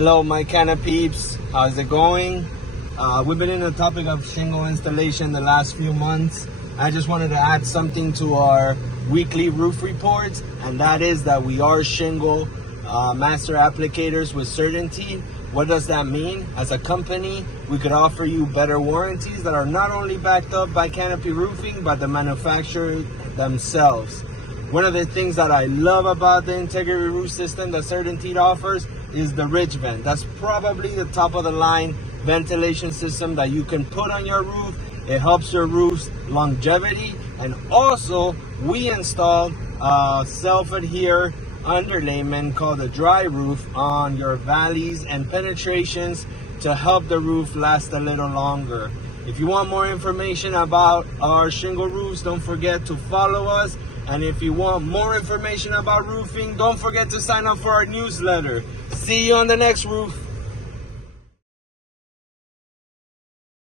Hello, my Canopeeps. How's it going? We've been in the topic of shingle installation the last few months. I just wanted to add something to our weekly roof reports, and that is that we are shingle master applicators with Certainteed. What does that mean? As a company, we could offer you better warranties that are not only backed up by Canopy Roofing, but the manufacturer themselves. One of the things that I love about the integrity roof system that Certainteed offers is the ridge vent. That's probably the top of the line ventilation system that you can put on your roof. It helps your roof's longevity, and also we installed a self-adhere underlayment called a dry roof on your valleys and penetrations to help the roof last a little longer. If you want more information about our shingle roofs, don't forget to follow us. And if you want more information about roofing, don't forget to sign up for our newsletter. See you on the next roof.